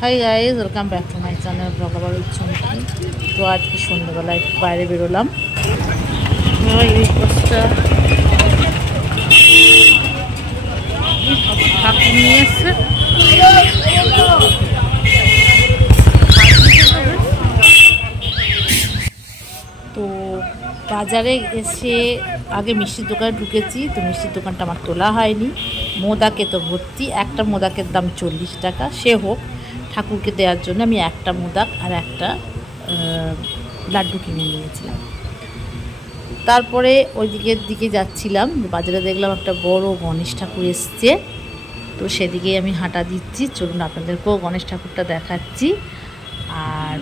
Hi guys, welcome back to my channel blog আবার চুমকি। তো আজকে সন্ধ্যেবেলা একটু বাইরে বেরোলাম। এই পোস্টটা ঠাকুর নিয়ে এসছে। তো বাজারে এসে আগে মিষ্টির দোকানে ঢুকেছি, তো মিষ্টির দোকানটা আমার তোলা হয়নি। মোদাকে তো ভর্তি, একটা মোদাকের দাম 40 টাকা। সে হোক, ঠাকুরকে দেওয়ার জন্য আমি একটা মোদাক আর একটা লাড্ডু কিনে নিয়েছিলাম। তারপরে ওই দিকে যাচ্ছিলাম, বাজারে দেখলাম একটা বড় গণেশ ঠাকুর এসছে, তো সেদিকেই আমি হাঁটা দিচ্ছি। চলুন আপনাদেরকেও গণেশ ঠাকুরটা দেখাচ্ছি। আর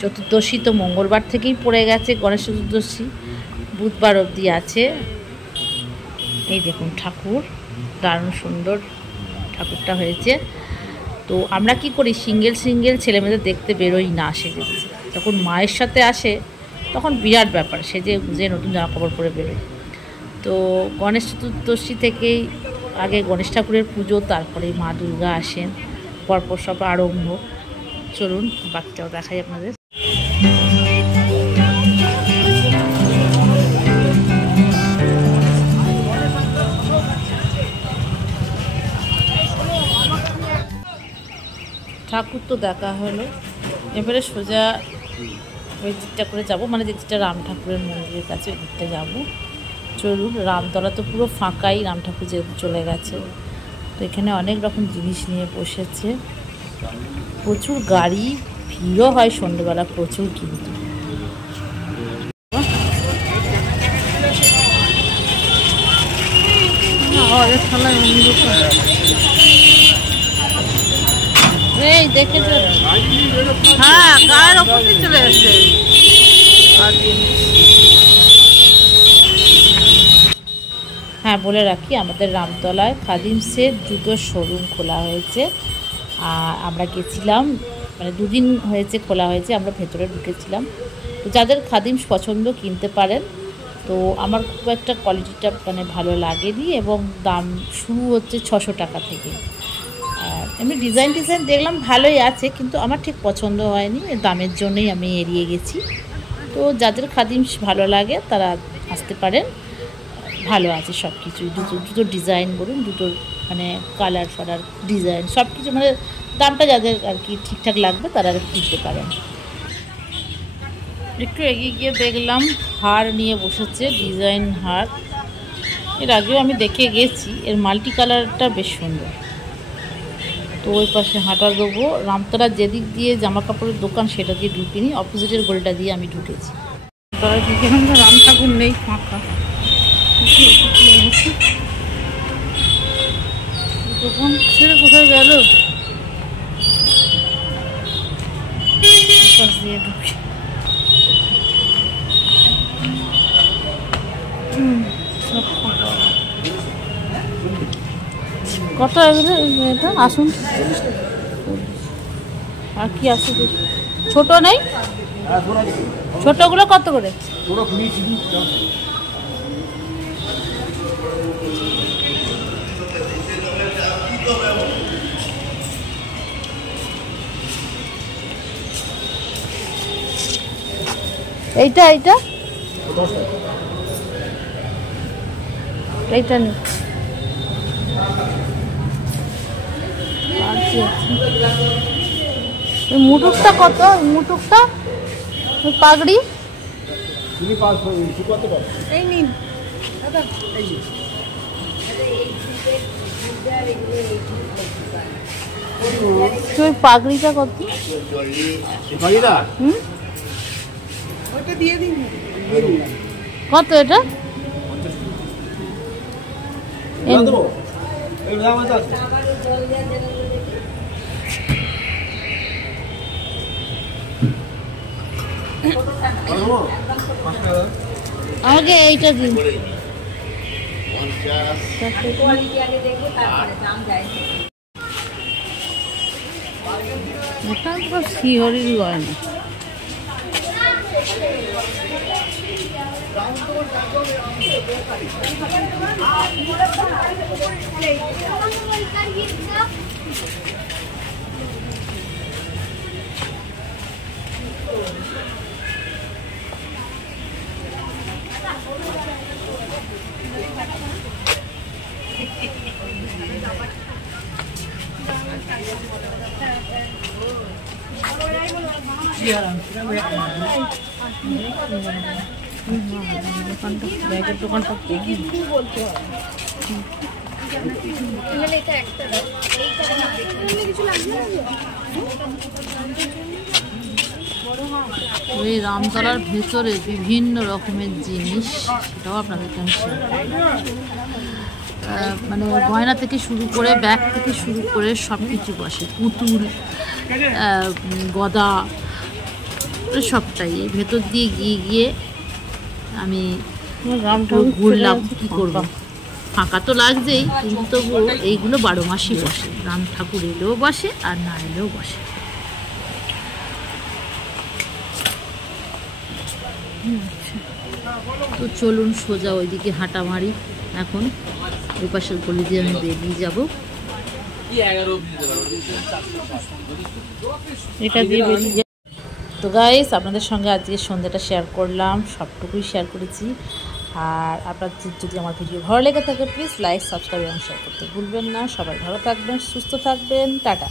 চতুর্দশী তো মঙ্গলবার থেকেই পড়ে গেছে, গণেশ চতুর্দশী বুধবার অবধি আছে। এই দেখুন ঠাকুর, দারুণ সুন্দর ঠাকুরটা হয়েছে। তো আমরা কি করি, সিঙ্গেল ছেলেমেয়েদের দেখতে বেরোই না সেজেছে। যখন মায়ের সাথে আসে তখন বিরাট ব্যাপার, সেজে গুজে নতুন জামা কাপড় পরে বেরোই। তো গণেশ চতুর্দশী থেকেই আগে গণেশ ঠাকুরের পুজো, তারপরে মা দুর্গা আসেন, পরপর সব আরম্ভ। চলুন বাকিটাও দেখাই আপনাদের। ঠাকুর তো দেখা হলো, এবারে সোজা ওই দিকটা করে যাবো, মানে যে দিকটা রাম ঠাকুরের মন্দিরের কাছে ওই দিকটা যাবো। চলুন, রামতলা তো পুরো ফাঁকাই, রাম ঠাকুর যেহেতু চলে গেছে। তো এখানে অনেক রকম জিনিস নিয়ে বসেছে, প্রচুর গাড়ি, ভিড়ও হয় সন্ধ্যেবেলা প্রচুর। কিন্তু এই দেখেছো, হ্যাঁ গায়ের ওপর দিয়ে চলে এসছে। হ্যাঁ বলে রাখি, আমাদের রামতলায় খাদিমসের জুতোর শোরুম খোলা হয়েছে। আর আমরা গেছিলাম, মানে দুদিন হয়েছে খোলা হয়েছে, আমরা ভেতরে ঢুকেছিলাম। তো যাদের খাদিমস পছন্দ কিনতে পারেন। তো আমার খুব একটা কোয়ালিটিটা মানে ভালো লাগেনি, এবং দাম শুরু হচ্ছে 600 টাকা থেকে। আর এমনি ডিজাইন দেখলাম ভালোই আছে, কিন্তু আমার ঠিক পছন্দ হয়নি, দামের জন্যই আমি এড়িয়ে গেছি। তো যাদের খাদিমস ভালো লাগে তারা আসতে পারেন, ভালো আছে সব কিছুই। জুতোর ডিজাইন বলুন, জুতোর মানে কালার ফালার ডিজাইন সব কিছু, মানে দামটা যাদের আর কি ঠিকঠাক লাগবে তারা কিনতে পারেন। একটু এগিয়ে গিয়ে দেখলাম হার নিয়ে বসেছে, ডিজাইন হার। এর আগেও আমি দেখে গেছি, এর মাল্টি কালারটা বেশ সুন্দর। তো ওই পাশে হাঁটা দেবো, রামতলার যেদিক দিয়ে জামা কাপড়ের দোকান সেটা দিয়ে ঢুকিনি, অপোজিটের গোলটা দিয়ে আমি ঢুকেছি। তারা ঢুকে রাম ঠাকুর নেই, ফাঁকা। দোকান ছেড়ে কোথায় গেল, দিয়ে ঢুকে। কত এটা আসুন, আর কি আছে ছোট নেই, ছোটগুলো কত করে? এইটা এইটা এইটা নেই, মুটুকটা কত? মুটুকটা পাগড়ি এই নিন দাদা, ওই পাগড়িটা কত? কত এটা? আমাকে এইটা দিন। এটা তো শিহরির গয়না। ব্যাগের দোকানটা ওই রামতলার ভেতরে বিভিন্ন রকমের জিনিস, সেটাও আপনাদেরকে আমি শেয়ার করব। মানে গয়না থেকে শুরু করে ব্যাগ থেকে শুরু করে সব কিছু বসে, পুতুল, গদা, সবটাই। ভেতর দিয়ে গিয়ে গিয়ে আমি ঘুরলাম, কী করবো, ফাঁকা তো লাগছেই, কিন্তু তবুও এইগুলো 12 মাসই বসে। রাম ঠাকুর এলেও বসে আর না এলেও বসে। তো চলুন সোজা ওইদিকে হাঁটা মারি। এখন ওই পাশের গলি দিয়ে আমি বেরিয়ে যাবো, এটা দিয়ে বেরিয়ে। তো গাইস, আপনাদের সঙ্গে আজকে সন্ধ্যাটা শেয়ার করলাম, সবটুকুই শেয়ার করেছি। আর আপনাদের যদি আমার ভিডিও ভালো লেগে থাকে প্লিজ লাইক, সাবস্ক্রাইব এবং শেয়ার করতে ভুলবেন না। সবাই ভালো থাকবেন, সুস্থ থাকবেন, টাটা।